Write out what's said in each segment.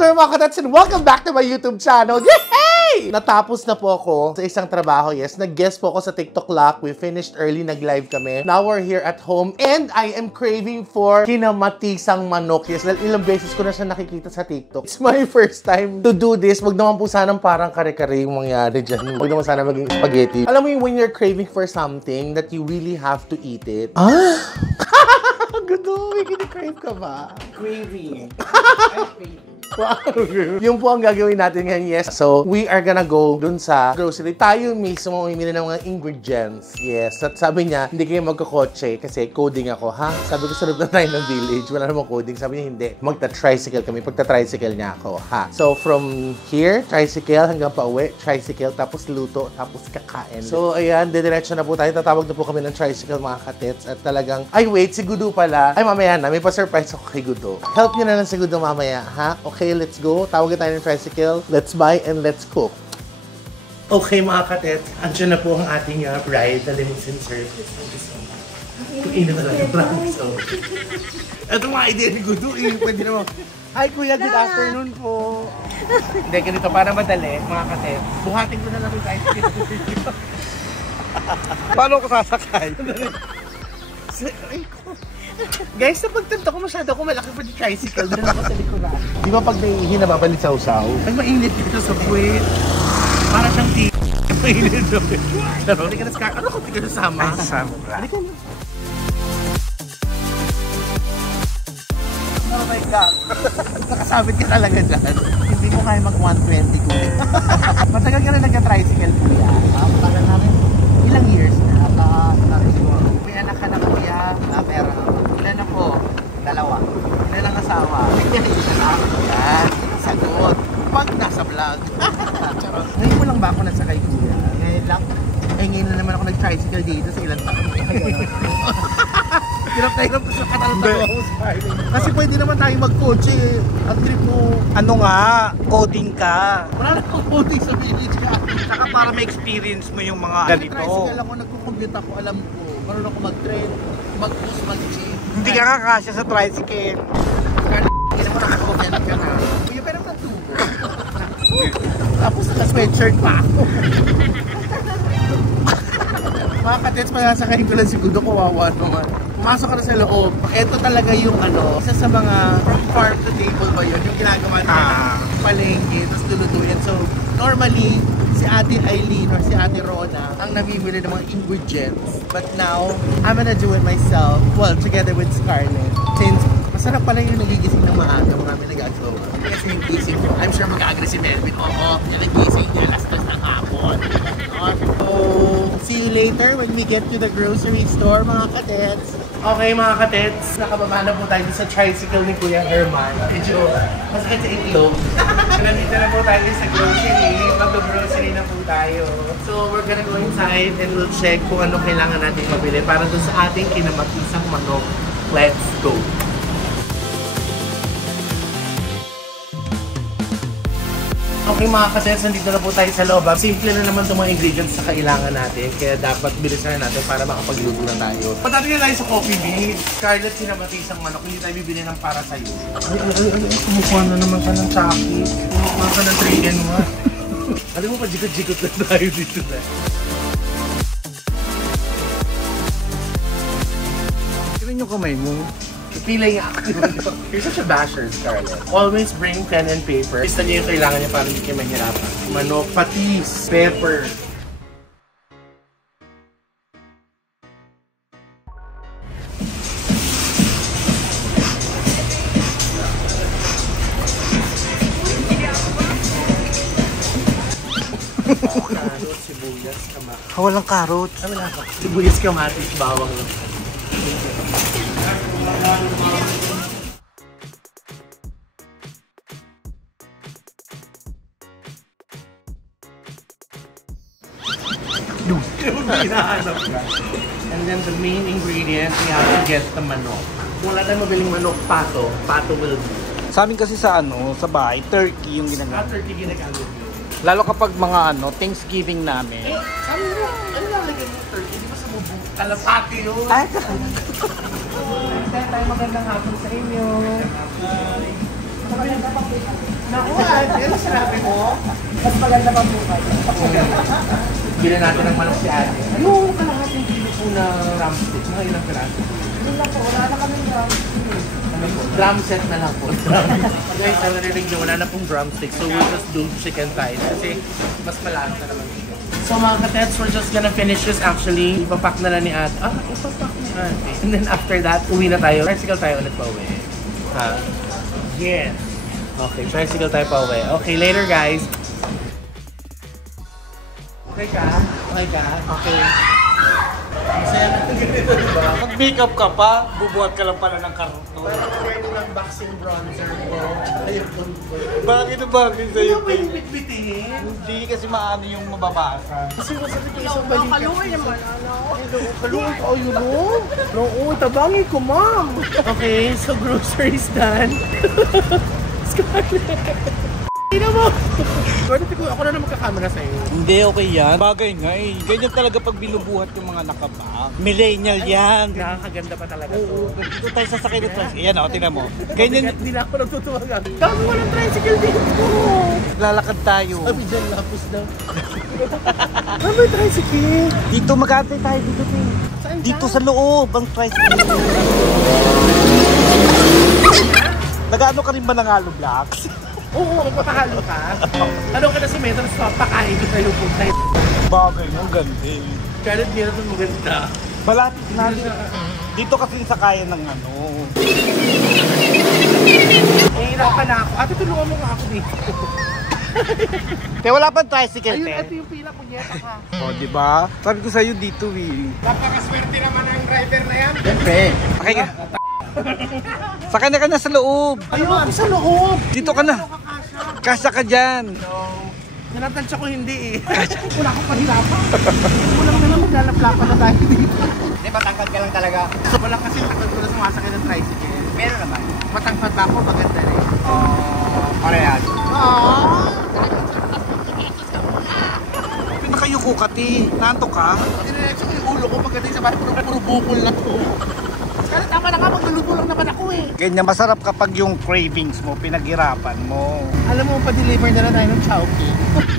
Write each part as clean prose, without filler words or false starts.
there mga katats and welcome back to my YouTube channel. Yay! Natapos na po ako sa isang trabaho. Yes, nag-guest po ako sa TikTok Lock. We finished early, nag-live kami. Now we're here at home and I am craving for kinamatisang manok. Yes, dahil ilang beses ko na siya nakikita sa TikTok. It's my first time to do this. Wag naman po sanang parang kare-kare yung mangyari dyan. Wag naman sana maging spaghetti. Alam mo yung when you're craving for something that you really have to eat it. Gusto, may kini-crave ka ba? Craving. Wow. Yung po ang gagawin natin ngayon, yes. So, we are gonna go dun sa grocery. Tayo mismo mamimili ng mga ingredients. Yes. At sabi niya, hindi kayo magkakotse kasi coding ako, ha? Sabi ko, sunod na tayo ng village. Wala namang coding. Sabi niya, hindi. Magta-tricycle kami. Pagta-tricycle niya ako, ha? So, from here, tricycle hanggang pa uwi. Tricycle, tapos luto, tapos kakain. So, ayan, didiretso na po tayo. Tatawag na po kami ng tricycle, mga katits. At talagang, ay wait, si Gudo pala. Ay, mamaya na. May pa-surprise ako kay Gudo. Help niyo na lang si Gudo mamaya, ha? Okay, let's go. Tawagin tayo ng tricycle. Let's buy and let's cook. Okay, mga katet. Andiyan na po ang ating bride na limousine service. Ina talaga, promise. Ito mga idea ni Gudo. Pwede naman. Hi, Kuya. Good afternoon po. Hindi, ganito. Para madali, mga katet. Buhatin ko na lang yung tricycle. Paano ko sasakay? Guys, napagtanta ko masyado ako malaki pa di tricycle. Doon ako sa likuran. Di ba pag naiihi na babalit sa usaw? Ay, mainit dito sa buwit. Para siyang mainit doon. Hindi ka na ano kung di ka nasama? Ay, sasama ka. Halika na. Oh my God. Nakasabit ka talaga dyan. Hindi mo kaya mag-120 ko. Matagal ka na nagka-tricycle, kuya. Matagal namin. Ilang years na? May anak ka na, kuya. Pero ilan ako? 2. Ilan ang asawa? Yan. Sagot. Pag nasa vlog. Ngayon mo lang ba ako nasakay, kuya? Ngayon lang. Eh, ngayon na naman ako nag-tricycle dito sa ilang taon. Hirap na hirap sa kanal na ako. Kasi pwede naman tayo mag-coach eh. Ang trip mo. Ano nga? Coding ka. Wala na akong coding sa village ka. Saka para ma-experience mo yung mga ganito. Nag-tricycle ako, nagko-commute ako, alam ko. Marunong ako mag-train, mag-bus, mag-gym. Hindi ka kakasya sa tricycle. Hindi naman nakakobyanan ka na. Kuya, pero ng tubo. Tapos naka-sweatshirt pa ako. Mga katets, panasakayin ko lang si Gudo, kawawa naman. Pumasok ka na sa loob. Ito talaga yung isa sa mga from farm to table ba yun? Yung ginagawa na palengke, tapos lulutuin. So, normally, si Ate Eileen or si Ate Rona ang namimili ng mga ingredients. But now, I'm gonna do it myself. Well, together with Scarlett. Since masarap pala yung nagigising ng maaga, marami nag-agawa. Kasi yung gising ko, I'm sure mag-agree si Melvin. Oo, yung nagising niya, alas-2 ng hapon. So, see you later when we get to the grocery store, mga katets. Okay, mga katets, nakababa na po tayo sa tricycle ni Kuya Herman. Medyo masakit sa itlog. Nandito na po tayo sa grocery. Mag-grocery na po tayo. So, we're gonna go inside and we'll check kung ano kailangan natin mabili para doon sa ating kinamatisang manok. Let's go! Okay mga katets, nandito na po tayo sa loob. Simple na naman itong mga ingredients sa kailangan natin. Kaya dapat bilisan na natin para makapagluto na tayo. Patatin na tayo sa coffee bean. Scarlett, kinamatisang manok. Hindi tayo bibili ng para sa'yo. Ay. Kumukha na naman ka ng Chucky. Kumukha ka ng 3-in-1. Alam mo pa, jikot-jikot na tayo dito na. Tignan yung kamay mo. Feeling you're such a basher, Scarlett. Always bring pen and paper. Lista niyo yung kailangan niya para hindi kayo mahirapan. Manok, patis, pepper. Carrots, sibuyas, kamatis. Walang carrots. Ay, wala ka. Sibuyas, kamatis, bawang lang. And then the main ingredient, we have to get the manok. Kung wala tayong mabiling manok, pato will be. Sa amin kasi sa bahay, turkey yung ginagamit. Turkey ginagamit yun. Lalo kapag mga Thanksgiving namin. Sabi mo, ano lalagyan mo turkey? Di ba sa bubo? Kalapati yun. Ay, tayo magandang hapon sa inyo. Naku, ate, ano sinabi mo? Mas maganda pa bukas. Bila natin ng manok si ate. Ano kalahating kilo po na drumstick? Mga ilang piraso? Yun lang po, wala na kaming Drum set na lang po. Guys, ang narinig nyo, wala na pong drumstick. So we'll just do chicken thighs. Kasi mas malasa naman dito. So mga katets, we're just gonna finish this actually. Ipapack na lang ni ate. Ipapack ni ate. And then after that, uwi na tayo. Tricycle tayo ulit pa uwi. Ha? Yes. Okay, tricycle tayo pa uwi. Okay, later guys. Okay ka? Okay ka? Okay. Masaya na ito ganito, diba? Mag-makeup ka pa, bubuhat ka lang pala ng karton. Wearing ng boxing bronzer ko. Ayun po. Bakit na bagay sa'yo? Ano ba yung bitbitin? Hindi kasi maano yung mababasa. Kasi masakit yung isang balikat. Kaluwi naman, ano? Kaluwi ko, yun o. Oo, tabangi ko, ma'am. Okay, so groceries done. Scarlett. Hindi mo. Scarlett, ako na magkakamera sa'yo. Hindi, okay yan. Bagay nga eh. Ganyan talaga pag binubuhat yung mga nakabak. Millennial yan. Nakakaganda pa talaga to. Oo, dito tayo sasakay ng tricycle. Ayan o, tingnan mo. Ganyan. Hindi na ako natutuwagan. Dami walang tricycle dito. Lalakad tayo. Sabi dyan, lapos na. Ano ba yung tricycle? Dito, mag-aantay tayo dito. Dito sa loob, ang tricycle. Nag-ano ka rin ba ng Halo Blocks? Oo, magpapahalo ka. Ano ka na si Metro, pakain ko sa'yo po tayo. Bagay, ang ganda. Kahit hindi na ito maganda. Malapit na. Dito kasi sa kaya ng ano. Nahihirapan na ako. Ate, tulungan mo nga ako dito. Kaya wala pang tricycle, Ayun, te. ate yung pila ko niya ka. O, diba? Sabi ko sa'yo dito, eh. Napakaswerte naman ang driver na yan. Siyempre. Okay ka. Sakay na ka na sa loob. Ayun, ako sa loob. Dito ka na. Kasya ka dyan. Nanatansya ko hindi eh. Wala akong pahirapan. Wala naman maglalaplapan na tayo dito. Hindi, matangkad ka lang talaga. Wala kasi takot ko na sumasakay ng tricycle. Meron naman. Matangkad ba ako? Maganda rin. Parehas. Pinakayuko ka, ti. Nanto ka. Diniretso ko yung ulo ko pagdating sa bahay. Puro bukol na to. Kaya tama na nga, magluluto lang naman ako eh. Ganyan, masarap kapag yung cravings mo, pinaghirapan mo. Alam mo, pa-deliver na lang tayo ng Chowking.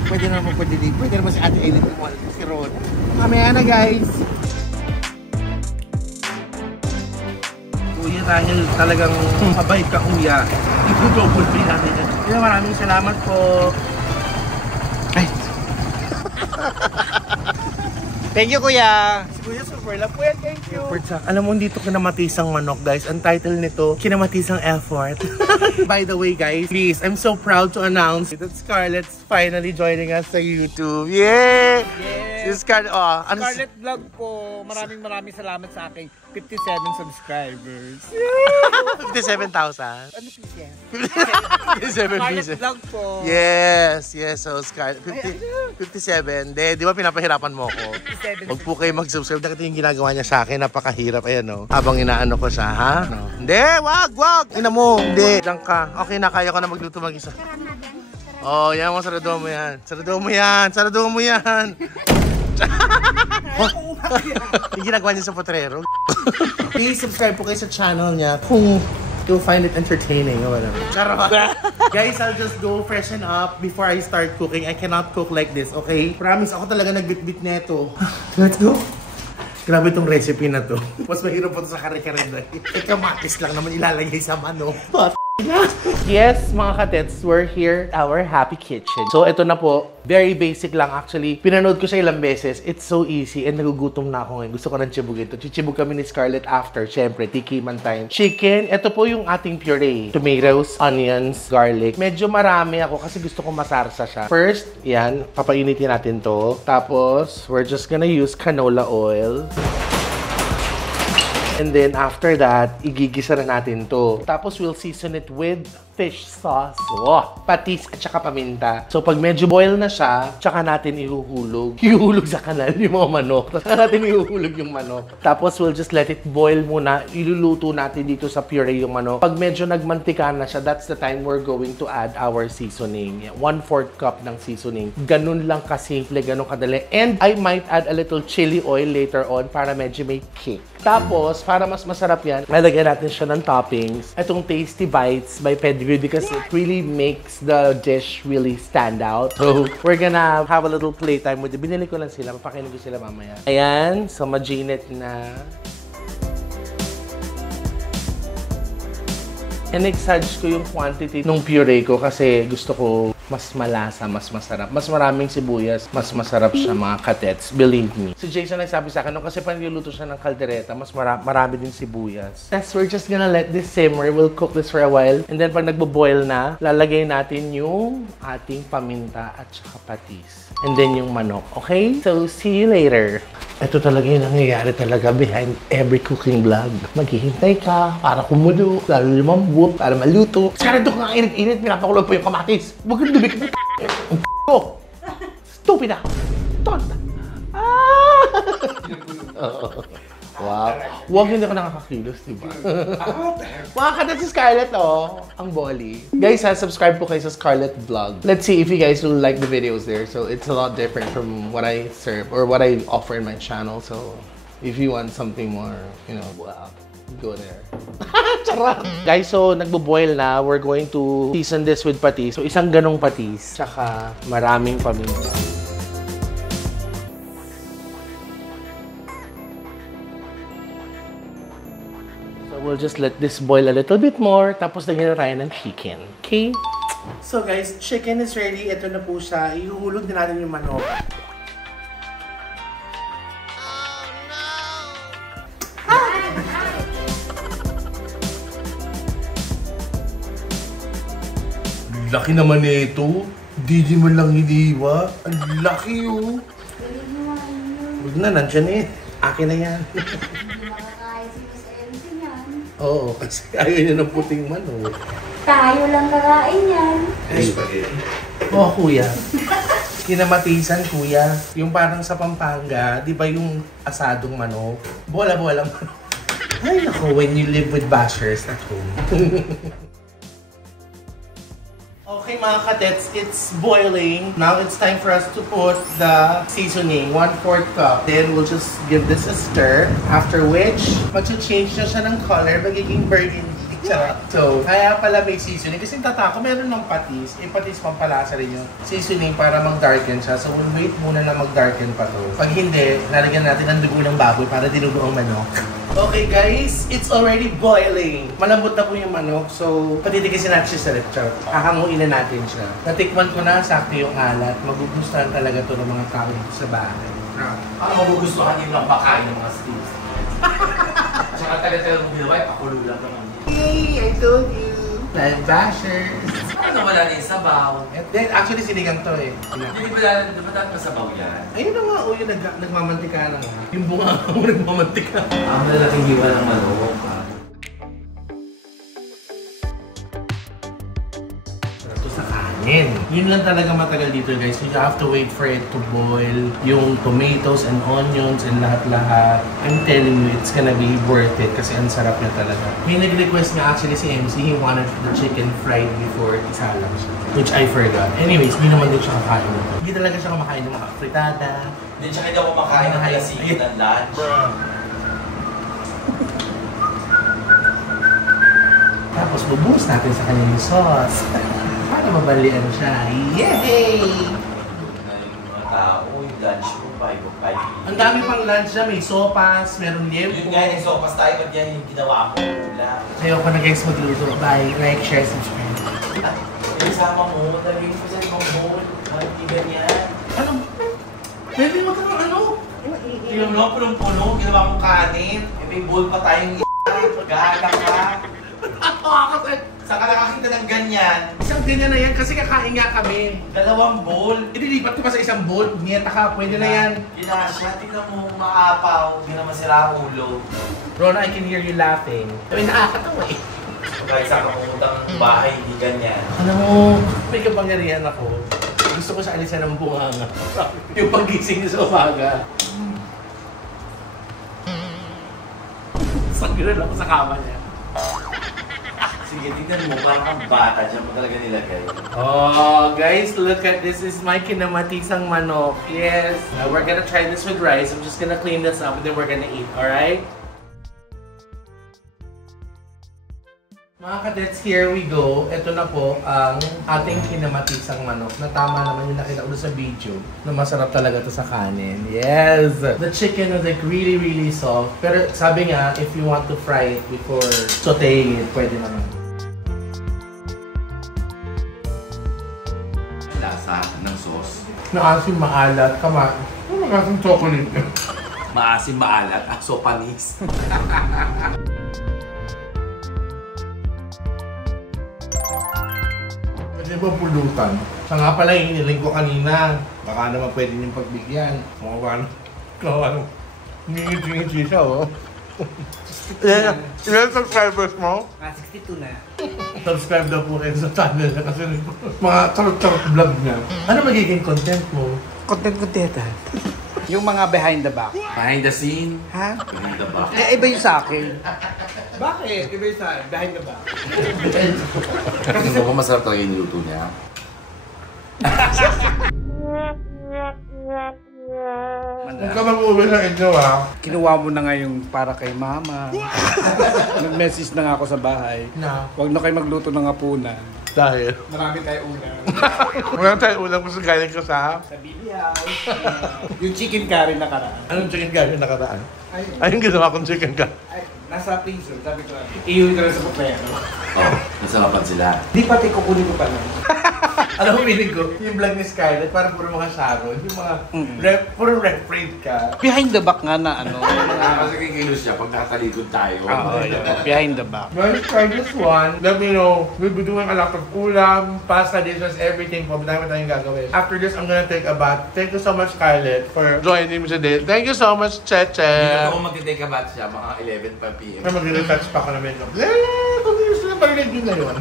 Pwede na naman pa-deliver. Pwede naman si Ate Eileen Kumwal, si Ron. Mamaya na guys. Kuya, dahil talagang mabait ka kuya, i-double pay natin yan. Kuya, maraming salamat po. Ay. Thank you, kuya. Kuya, super love. Kuya, thank you. Alam mo, dito kinamatisang manok, guys. Ang title nito, Kinamatisang Effort. By the way, guys, please, I'm so proud to announce that Scarlett's finally joining us sa YouTube. Yay! Si Scarlett, Scarlett Vlog po. Maraming salamat sa aking 57 subscribers. 57,000? Ano pieces? 57 Scarlett pieces. Vlog po. Yes, so Scarlett, 57. Di ba pinapahirapan mo ako? 57. Huwag po kayo mag-subscribe. Nakita yung ginagawa niya sa akin. Napakahirap. Ayan, no? Habang inaano ko siya, ha? No. Hindi, wag! Ina mo, hindi. Diyan ka. Okay na, kaya ko na magluto mag-isa. Oh, yan mo, sarado mo yan. Sarado mo yan. Yung ginagawa niya sa potrero. Please subscribe po kayo sa channel niya kung you'll find it entertaining or whatever. Guys, I'll just go freshen up before I start cooking. I cannot cook like this, okay? Promise, ako talaga nagbitbit neto. Let's go. Grabe itong recipe na to. Mas mahirap po sa kare-kare dahil. Kamatis lang naman ilalagay sa manok. Yes, mga katets, we're here at our happy kitchen. So, ito na po. Very basic lang actually. Pinanood ko siya ilang beses. It's so easy and nagugutom na ako ngayon. Gusto ko ng chibugin to. Chichibug kami ni Scarlett after. Siyempre, tikiman time. Chicken. Ito po yung ating puree. Tomatoes, onions, garlic. Medyo marami ako kasi gusto ko masarsa siya. First, yan. Papainitin natin to. Tapos, we're just gonna use canola oil. And then after that, igigisa na natin to. Tapos we'll season it with fish sauce. Oh, patis at saka paminta. So pag medyo boil na siya, tsaka natin ihuhulog. Ihuhulog sa kanal yung mga manok. Tsaka natin ihuhulog yung manok. Tapos we'll just let it boil muna. Iluluto natin dito sa puree yung manok. Pag medyo nagmantika na siya, that's the time we're going to add our seasoning. 1/4 cup ng seasoning. Ganun lang kasimple, ganun kadali. And I might add a little chili oil later on para medyo may kick. Tapos, para mas masarap yan, lalagyan natin siya ng toppings. Itong Tasty Bites by Pedview good because it really makes the dish really stand out. So, we're gonna have a little playtime with it. Binili ko lang sila. Papakinig ko sila mamaya. Ayan. So, majinit na. In-exage ko yung quantity ng puree ko kasi gusto ko mas malasa, mas masarap. Mas maraming sibuyas, mas masarap siya mga katets. Believe me. Si Jason nagsabi sa akin, no, kasi pag niluluto siya ng kaldereta, mas marami din sibuyas. Yes, we're just gonna let this simmer. We'll cook this for a while. And then pag nagbo-boil na, lalagay natin yung ating paminta at saka patis. And then yung manok. Okay? So, see you later. Ito talaga yung nangyayari talaga behind every cooking vlog. Maghihintay ka para kumulo, lalo lumambot, para maluto. Sarado ka nga init-init, pinapakulog po yung kamatis. Huwag kang dumik. Ang ko! Stupida! Tonta! Wow. Huwag hindi ako nakakakilos, diba? Mga kata si Scarlett, oh. Ang bolly. Guys, subscribe po kayo sa Scarlett Vlog. Let's see if you guys will like the videos there. So, it's a lot different from what I serve or what I offer in my channel. So, if you want something more, you know, wow, go there. Charot! Guys, so, nagbo-boil na. We're going to season this with patis. So, isang ganong patis. Tsaka, maraming paminta. We'll just let this boil a little bit more. Tapos lagyan na tayo ng chicken. Okay? So guys, chicken is ready. Ito na po siya. Ihuhulog din natin yung manok. Oh no! Laki naman nito. Di mo lang hiniwa. Ang laki oh. Huwag na, nandiyan eh. Akin na yan. Oo, kasi ayaw niya ng puting manok. Tayo lang kakain yan. Ay, oh, kuya. Kinamatisan, kuya. Yung parang sa Pampanga, di ba yung asadong manok? Bola-bolang manok. Ay, nako, when you live with bashers at home. Okay mga katets, it's boiling. Now it's time for us to put the seasoning, 1/4 cup. Then we'll just give this a stir. After which, mag-change na siya ng color, magiging burgundy. So, kaya pala may seasoning. Kasi tatako, meron ng patis. Patis pampalasa rin yung seasoning para mag-darken siya. So, we'll wait muna na mag-darken pa to. Pag hindi, lalagyan natin ng dugo ng baboy para dinugo ang manok. Okay guys, it's already boiling. Malambot na po yung manok. So, patitikisin natin siya sa lechon. Hahanguin na natin siya. Natikman ko na, sakto yung alat. Magugustuhan talaga to ng mga tao dito sa bahay. Magugustuhan yung lang pakain ng mga steaks. Tsaka taga-taga mong ginawa, pakulo lang naman. Yay! I told you! Live bashers! Ano wala na yung sabaw? And then, actually, sinigang to eh. Hindi ba dapat masabaw yan? Ayun na nga, o yung nagmamantika na nga. Yung bunga mo nagmamantika. Ang lalaking hiwa ng manok. Ito sa kanin. Yun lang talaga matagal dito guys. You have to wait for it to boil. Yung tomatoes and onions and lahat-lahat. I'm telling you, it's gonna be worth it kasi ang sarap niya talaga. May nag-request nga actually si MC. He wanted the chicken fried before isalang siya. Which I forgot. Anyways, hindi naman din siya kakain nito. Hindi talaga siya kumakain ng mga fritada. Hindi siya hindi ako makain ng halasingit ng lunch. Tapos bubuhos natin sa kanya yung sauce. Para mabalian siya. Yay! Yung mga tao, yung lunch mo, 5. Ang dami pang lunch na. May sopas, meron liempo. Yun nga yung sopas tayo, pag yan yung ginawa ko. Ayaw ko na guys magluto. Bye. Like, share, subscribe. Isama mo, naging ko sa ibang bowl. Hindi ganyan. Ano? Baby, wag ka ng ano? Kinuno, punong-puno, ginawa kong kanin. May bowl pa tayong pag-aalang ka. Saan ka nakakita ng ganyan? Isang ganyan na yan kasi kakain nga kami. 2 bowl. Ililipat ko pa sa isang bowl. Niyeta ka, pwede na yan. Ginasya, tingnan mo maapaw. Hindi naman sila ulo. Rona, I can hear you laughing. I mean, nakakatawa eh. Kahit saan ka pumutang bahay, hindi ganyan. Alam mo, may kapangyarihan ako. Gusto ko sa alisan ng bunganga. Yung paggising niya sa umaga. Sagran ako sa kama niya. Sige, tignan mo, parang kang bata dyan mo talaga nilagay. Oh, guys, look at this. This is my kinamatisang manok. Yes. Now, we're gonna try this with rice. I'm just gonna clean this up and then we're gonna eat, alright? Mga kadets, here we go. Ito na po ang ating kinamatisang manok na tama naman yung nakita ko sa video na masarap talaga to sa kanin. Yes! The chicken is like really, really soft. Pero sabi nga, if you want to fry it before sauteing it, pwede naman. Lasa ng sauce. Naasim maalat. Kama. Ano nakasim chocolate? Maasim, maalat. So panis. Pwede ba pulutan? Siya nga pala yung hiniling ko kanina. Baka naman pwede niyong pagbigyan. Kawan. Ngingit-ngit siya, oh. Ilan subscribers mo? 62 na. Subscribe daw po kayo sa channel niya kasi mga charot-charot vlog niya. Ano magiging content mo? Content. Yung mga behind the back. Behind the scene. Ha? Behind the back. Eh, iba yung sa akin. Bakit? Iba yung sa akin. Behind the back. Kasi mo masarap talaga yung niluto niya. Huwag ka mag-uwi sa inyo, ha? Kinuha mo na nga yung para kay mama. Nag-message na nga ako sa bahay. Na? Huwag na kayo magluto ng hapunan. Dahil? Marami tayo ulam. Wala tayo ulam kasi galing ko sa... Sa Billy House. Yung chicken curry na karaan. Anong chicken curry nakaraan? Ay, yung ginawa kong chicken curry. Ay, nasa freezer. Sabi ko, iuwi ko lang sa papero. Oh, nasarapan sila. Di pati kukunin ko pa lang. Alam mo, feeling ko, yung vlog ni Scarlett, parang puro mga Sharon, yung mga puro ref-print ka. Behind the back nga na ano. Kasi kikilos siya pag nakatalikod tayo. Oo, behind the back. Guys, try this one. Let me know. We'll be doing a lot of ulam, pasta dishes, everything po. Madami tayong gagawin. After this, I'm gonna take a bath. Thank you so much, Scarlett, for joining me today. Thank you so much, Cheche. Hindi ako mag-take a bath siya, mga 11 pa p.m. May mag-retouch pa ako na makeup. Continuous na parinig yun na yun.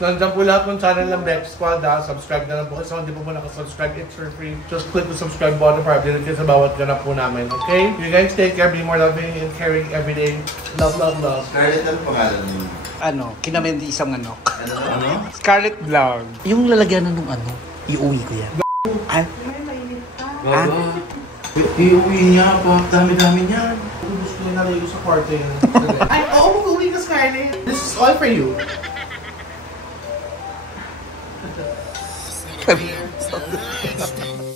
Nandiyan po lahat ng channel ng Break Squad, ha. Subscribe na lang po. Kasi kung hindi po po nakasubscribe, it's for free. Just click the subscribe button para updated kayo sa bawat ganap po namin, okay? You guys take care, be more loving and caring every day. Love, love, love. Scarlett, ano pangalan niyo? Ano, kinamendi isang ano. Ano? Scarlet Vlog. Yung lalagyanan ng ano, iuwi ko yan. Ay, Baba. Iuwi niya pa. Dami-dami niyan. Gusto niya nalayo sa kwarto yun. Ay, oo, mag-uwi ka, Scarlett. This is all for you. ah.